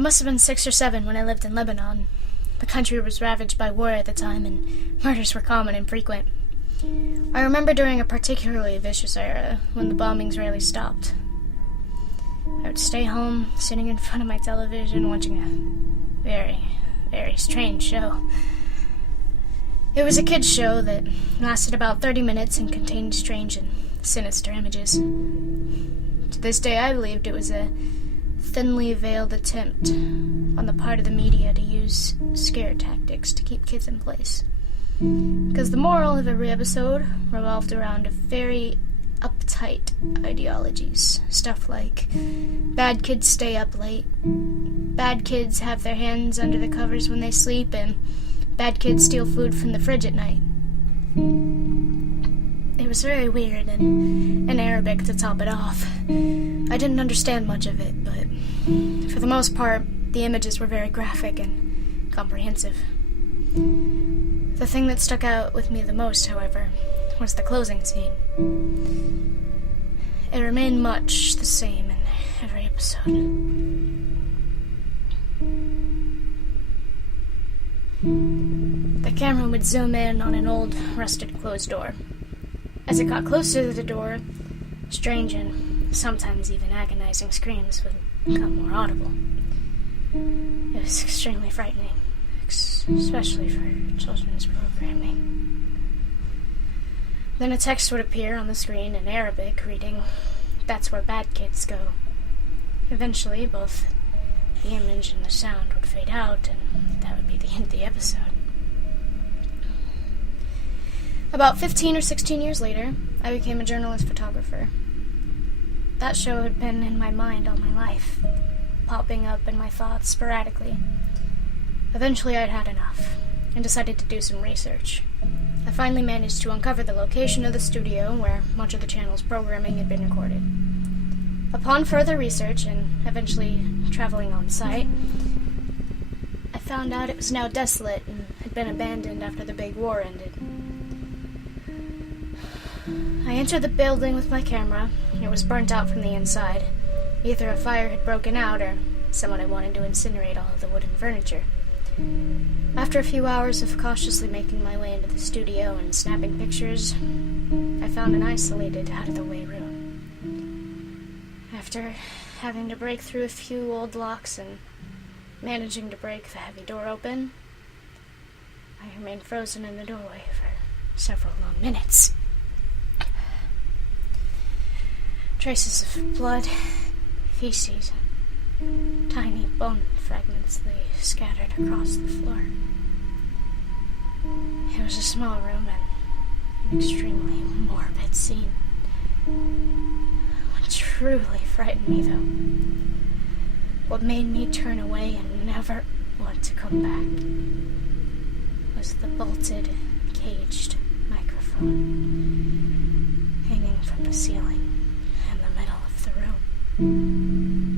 must have been 6 or 7 when I lived in Lebanon. The country was ravaged by war at the time, and murders were common and frequent. I remember during a particularly vicious era, when the bombings rarely stopped. I would stay home, sitting in front of my television, watching a very, very strange show. It was a kids' show that lasted about 30 minutes and contained strange and sinister images. To this day, I believed it was a thinly veiled attempt on the part of the media to use scare tactics to keep kids in place. Because the moral of every episode revolved around very uptight ideologies. Stuff like, bad kids stay up late, bad kids have their hands under the covers when they sleep, and bad kids steal food from the fridge at night. It was very weird, and in Arabic to top it off. I didn't understand much of it, but for the most part, the images were very graphic and comprehensive. The thing that stuck out with me the most, however, was the closing scene. It remained much the same in every episode. The camera would zoom in on an old, rusted closed door. As it got closer to the door, strange and sometimes even agonizing screams would become more audible. It was extremely frightening, especially for children's programming. Then a text would appear on the screen in Arabic reading, "That's where bad kids go." Eventually, both the image and the sound would fade out, and that would be the end of the episode. About 15 or 16 years later, I became a journalist photographer. That show had been in my mind all my life, popping up in my thoughts sporadically. Eventually I'd had enough, and decided to do some research. I finally managed to uncover the location of the studio where much of the channel's programming had been recorded. Upon further research, and eventually traveling on site, I found out it was now desolate and had been abandoned after the big war ended. I entered the building with my camera. It was burnt out from the inside. Either a fire had broken out, or someone had wanted to incinerate all of the wooden furniture. After a few hours of cautiously making my way into the studio and snapping pictures, I found an isolated, out-of-the-way room. After having to break through a few old locks and managing to break the heavy door open, I remained frozen in the doorway for several long minutes. Traces of blood, feces, and tiny bone fragments lay scattered across the floor. It was a small room and an extremely morbid scene. What truly frightened me, though, what made me turn away and never want to come back, was the bolted, caged microphone hanging from the ceiling in the middle of the room.